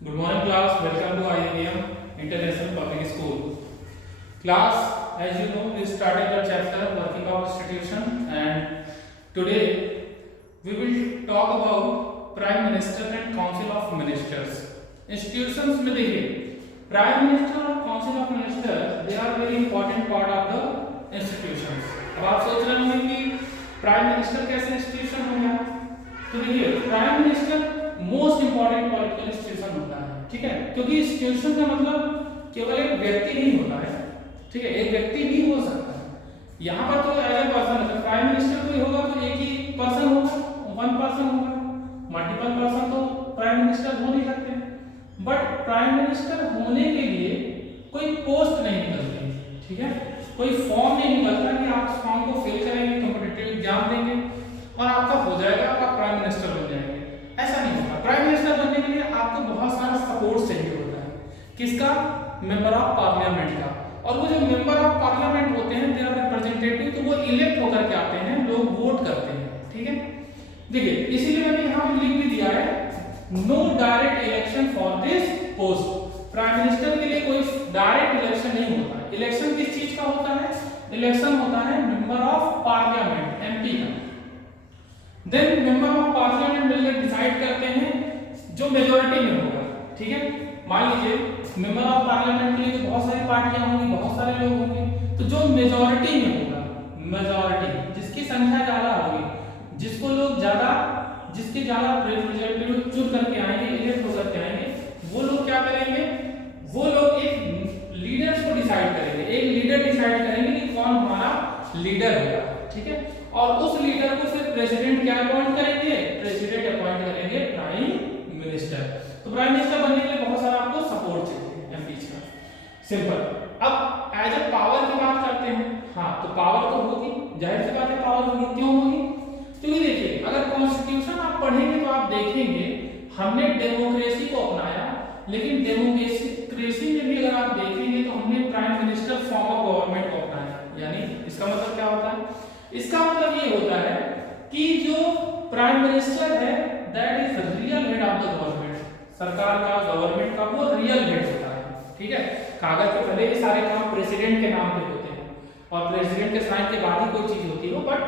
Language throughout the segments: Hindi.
Good morning class, welcome to IIM International Public School. Class, as you know, we started the chapter Working of Institution and today we will talk about Prime Minister and Council of Ministers. Institutions में देखिए Prime Minister और Council of Ministers they are very important part of the institutions. अब आप सोच रहे होंगे कि Prime Minister कैसे institution हो गया? तो देखिए Prime Minister most important political institution होता है, ठीक है, क्योंकि इंस्टीट्यूशन का मतलब केवल एक व्यक्ति नहीं होता है, ठीक है, एक व्यक्ति भी हो सकता है। यहाँ पर तो एज ए पर्सन है, प्राइम मिनिस्टर कोई होगा तो एक ही पर्सन होगा, वन पर्सन होगा, मल्टीपल पर्सन तो प्राइम मिनिस्टर हो नहीं सकते। बट प्राइम मिनिस्टर होने के लिए कोई पोस्ट नहीं निकलती, ठीक है, कोई फॉर्म नहीं निकलता कि आप फॉर्म को फिल करेंगे, कॉम्पिटिटिव एग्जाम देंगे और आपका हो जाएगा, आप प्राइम मिनिस्टर बन जाएंगे, ऐसा नहीं होता। प्राइम मिनिस्टर बनने के लिए आपको बहुत सारा सपोर्ट चाहिए होता है, किसका? मेंबर ऑफ पार्लियामेंट का। और वो जो मेंबर ऑफ पार्लियामेंट होते हैं दे आर रिप्रेजेंटेटिव, तो वो इलेक्ट होकर के आते हैं, लोग वोट करते हैं, ठीक है। देखिए इसीलिए मैंने यहाँ पे लिख भी दिया है no direct election for this post. Prime minister के लिए कोई डायरेक्ट इलेक्शन नहीं होता है। इलेक्शन किस चीज का होता है? इलेक्शन होता है मेंबर ऑफ पार्लियामेंट, एमपी का। देन मेंबर ऑफ पार्लियामेंट मिलकर डिसाइड करते हैं जो मेजोरिटी में होगा, ठीक है। मान लीजिए मेंबर ऑफ पार्लियामेंट के लिए तो बहुत सारी पार्टियां होंगी, बहुत सारे लोग होंगे, तो जो मेजोरिटी में होगा, मेजोरिटी जिसकी संख्या ज्यादा होगी, जिसको लोग ज्यादा, जिसके ज्यादा रिप्रेजेंटेटिव चुन करके आएंगे, इलेक्ट होकर के आएंगे, वो लोग क्या करेंगे? वो लोग एक लीडर्स को डिसाइड करेंगे, एक लीडर डिसाइड करेंगे कि कौन हमारा लीडर होगा, ठीक है। और उस लीडर को फिर प्रेसिडेंट क्या अपॉइंट करेंगे? प्रेसिडेंट अपॉइंट करेंगे प्राइम मिनिस्टर। तो प्राइम मिनिस्टर बनने के लिए बहुत सारा आपको सपोर्ट चाहिए एमपी का, सिंपल। अब एज ए पावर की बात करते हैं, हाँ तो पावर तो होगी, जाहिर सी बात है पावर होगी। क्यों होगी? क्योंकि देखिए अगर कॉन्स्टिट्यूशन आप पढ़ेंगे तो आप देखेंगे हमने डेमोक्रेसी को अपनाया, लेकिन डेमोक्रेसी में भी अगर आप देखेंगे तो हमने prime minister form of government को अपनाया। यानी इसका मतलब क्या होता है? इसका मतलब ये होता है कि जो प्राइम मिनिस्टर है that is real head of the government, सरकार का, गवर्नमेंट का वो रियल हेड होता है, ठीक है। कागज पे पहले ये सारे काम प्रेसिडेंट के नाम पे होते हैं और प्रेसिडेंट के साइन के बाद ही कोई चीज होती है, बट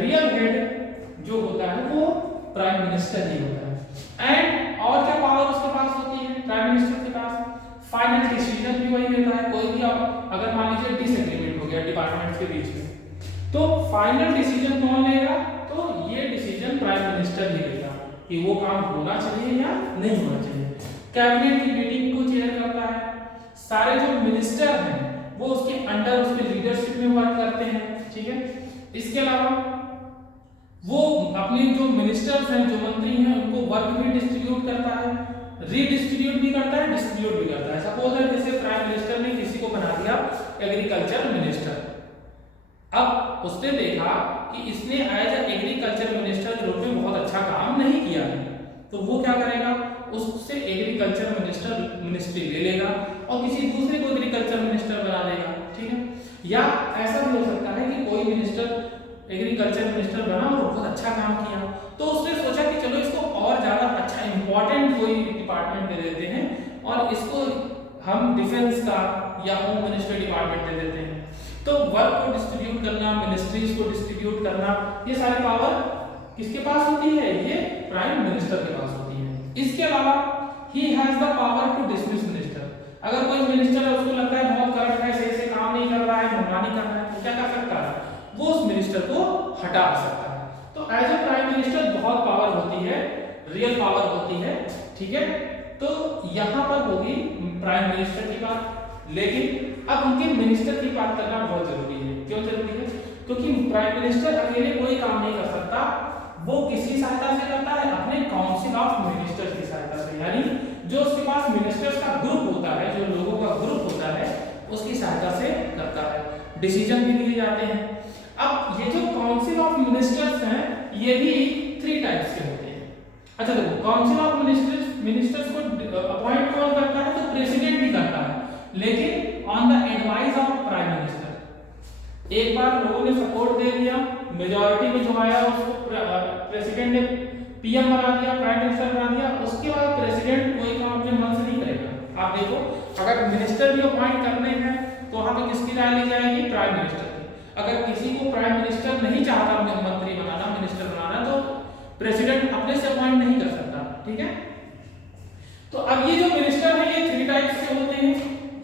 रियल हेड जो होता है वो प्राइम मिनिस्टर ही होता है। एंड और क्या पावर उसके पास होती है प्राइम मिनिस्टर के पास? फाइनल डिसीजन भी वही लेता है। कोई भी अगर मान लीजिए डिसएग्रीमेंट हो गया डिपार्टमेंट्स के बीच में, तो फाइनल डिसीजन कौन लेगा? तो ये डिसीजन प्राइम मिनिस्टर ही लेगा कि वो काम होना चाहिए या नहीं होना चाहिए। कैबिनेट की मीटिंग को चेयर करता है, सारे जो मिनिस्टर हैं वो उसके अंडर, उसके लीडरशिप में वर्क करते हैं, ठीक है। इसके अलावा वो अपने जो मिनिस्टर्स हैं, जो मंत्री हैं, उनको वर्क भी डिस्ट्रीब्यूट करता है, रीडिस्ट्रीब्यूट भी करता है, डिस्ट्रीब्यूट भी करता है। सपोज है जैसे प्राइम मिनिस्टर ने किसी को बना दिया एग्रीकल्चर मिनिस्टर, अब उसने देखा कि इसने एज एग्रीकल्चर मिनिस्टर के रूप में बहुत अच्छा काम नहीं किया है, तो वो क्या करेगा? उससे एग्रीकल्चर मिनिस्ट्री ले लेगा और किसी दूसरे को एग्रीकल्चर मिनिस्टर बना देगा, ठीक है। या ऐसा भी हो सकता है कि कोई मिनिस्टर एग्रीकल्चर मिनिस्टर बना और बहुत अच्छा काम किया, तो उसने सोचा कि चलो इसको और ज्यादा अच्छा इंपॉर्टेंट कोई डिपार्टमेंट दे देते हैं और इसको हम डिफेंस का या होम मिनिस्ट्री डिपार्टमेंट दे देते हैं। तो वर्क को डिस्ट्रीब्यूट करना, मिनिस्ट्रीज को डिस्ट्रीब्यूट करना, ये सारी पावर किसके पास होती है? ये प्राइम मिनिस्टर के पास होती है। इसके अलावा he has the power to dismiss minister. अगर कोई मिनिस्टर है उसको लगता है बहुत करप्ट है, सही से काम नहीं कर रहा है, मनमानी कर रहा है, तो क्या कर सकता है? वो उस मिनिस्टर को हटा सकता है। तो एज ए प्राइम मिनिस्टर बहुत पावर होती है, रियल पावर होती है, ठीक है। तो यहां पर होगी प्राइम मिनिस्टर की बात, लेकिन अब उनके मिनिस्टर की बात करना बहुत जरूरी है। क्यों जरूरी है? क्योंकि प्राइम मिनिस्टर अकेले कोई काम नहीं कर सकता, वो किसी सहायता से करता है? अपने काउंसिल ऑफ मिनिस्टर्स की सहायता से, यानी जो उसके पास मिनिस्टर्स का ग्रुप होता है, जो लोगों का ग्रुप होता है, उसकी सहायता से करता है, डिसीजन भी लिए जाते हैं। अब ये जो काउंसिल ऑफ मिनिस्टर्स हैं ये भी 3 टाइप्स के होते हैं। अच्छा देखो, काउंसिल ऑफ मिनिस्टर्स को अपॉइंट कौन करता है? तो प्रेसिडेंट भी करता है, लेकिन on the advice of prime minister. एक बार लोगों ने सपोर्ट दे दिया, मेजॉरिटी में जो आया उसको प्रेसिडेंट ने पीएम बना दिया, प्राइम मिनिस्टर बना दिया, उसके बाद प्रेसिडेंट कोई काम अपने मन से आप देखो, अगर मिनिस्टर भी अपॉइंट करने हैं तो वहां पे किसकी राय ली जाएगी? प्राइम मिनिस्टर की। अगर किसी को प्राइम मिनिस्टर नहीं चाहता मंत्री बनाना, मिनिस्टर बनाना, तो प्रेसिडेंट अपने से अपॉइंट नहीं कर सकता। ठीक है, तो अब ये जो मिनिस्टर है ये 3 टाइप्स के होते हैं।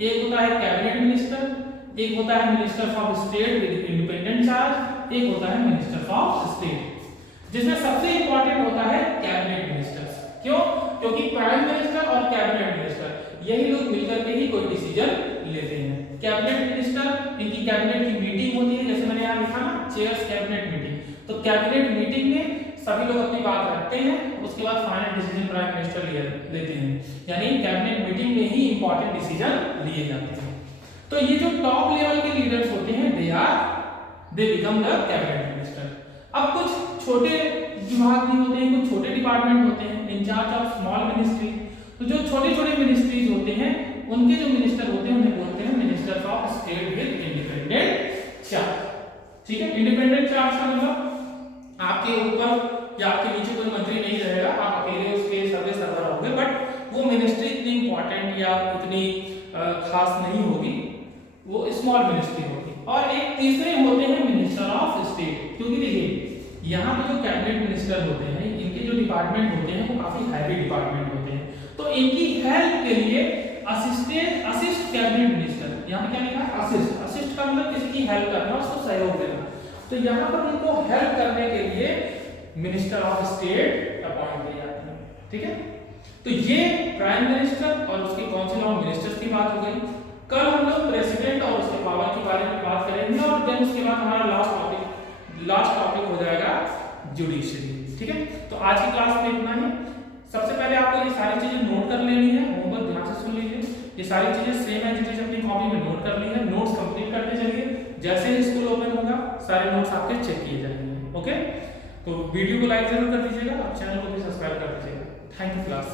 एक होता है कैबिनेट मिनिस्टर, एक होता है minister of state with independent charge, एक होता है मिनिस्टर ऑफ स्टेट, जिसमें सबसे इंपॉर्टेंट होता है कैबिनेट मिनिस्टर्स। क्यों? क्योंकि प्राइम मिनिस्टर और कैबिनेट मिनिस्टर यही लोग मिलकर के ही कोई डिसीजन लेते हैं। कैबिनेट मिनिस्टर, इनकी कैबिनेट की मीटिंग होती है, जैसे मैंने यहाँ लिखा ना, चेयर्स कैबिनेट मीटिंग, तो कैबिनेट मीटिंग में सभी लोग अपनी बात रखते हैं, उसके बाद फाइनल डिसीजन प्राइम मिनिस्टर लेते हैं, यानी कैबिनेट मीटिंग में ही इंपॉर्टेंट डिसीजन लिए जाते हैं। तो ये जो टॉप लेवल के लीडर्स होते हैं they become the cabinet minister. अब कुछ छोटे विभाग भी होते हैं, कुछ छोटे डिपार्टमेंट होते हैं, इंचार्ज ऑफ स्मॉल मिनिस्ट्री। तो जो छोटे छोटे मिनिस्ट्रीज होते हैं उनके जो मिनिस्टर होते हैं उन्हें बोलते हैं minister of state with independent charge. ठीक है, इंडिपेंडेंट चार्ज का मतलब आपके ऊपर या आपके नीचे कोई मंत्री नहीं रहेगा, आप अकेले उसके सर्वर होंगे, बट वो मिनिस्ट्री इतनी इंपॉर्टेंट या इतनी खास नहीं होगी, वो स्मॉल मिनिस्ट्री होगी। और एक तीसरे होते हैं मिनिस्टर ऑफ स्टेट, क्योंकि देखिए यहाँ पे जो कैबिनेट मिनिस्टर होते हैं इनके जो डिपार्टमेंट होते हैं वो काफी हैवी डिपार्टमेंट होते हैं, तो इनकी हेल्प के लिए असिस्ट कैबिनेट मिनिस्टर, यहाँ पे क्या लिखा है? असिस्ट का मतलब किसी की हेल्प करना, उसको सहयोग देना। तो यहाँ पर उनको हेल्प करने के लिए मिनिस्टर ऑफ स्टेट अपॉइंट किए जाते हैं। ठीक है, तो ये प्राइम मिनिस्टर और उसके काउंसिल ऑफ मिनिस्टर्स की बात हो गई। कल हम लोग प्रेसिडेंट और उसके पावर के बारे में बात करेंगे, और देन उसके बाद हमारा लास्ट टॉपिक हो जाएगा जुडिशरी। ठीक है, तो आज की क्लास में इतना ही। सबसे पहले आपको ये सारी चीजें नोट कर लेनी है, होमवर्क ध्यान से सुन लीजिए। ये सारी चीजें सेम है जिसे अपनी कॉपी में नोट कर ली है, नोट्स कंप्लीट करते चलिए। जैसे ही स्कूल ओपन होगा सारे नोट्स आपके चेक किए जाएंगे। ओके, तो वीडियो को लाइक जरूर कर दीजिएगा और चैनल को भी सब्सक्राइब कर दीजिएगा। Thank you class.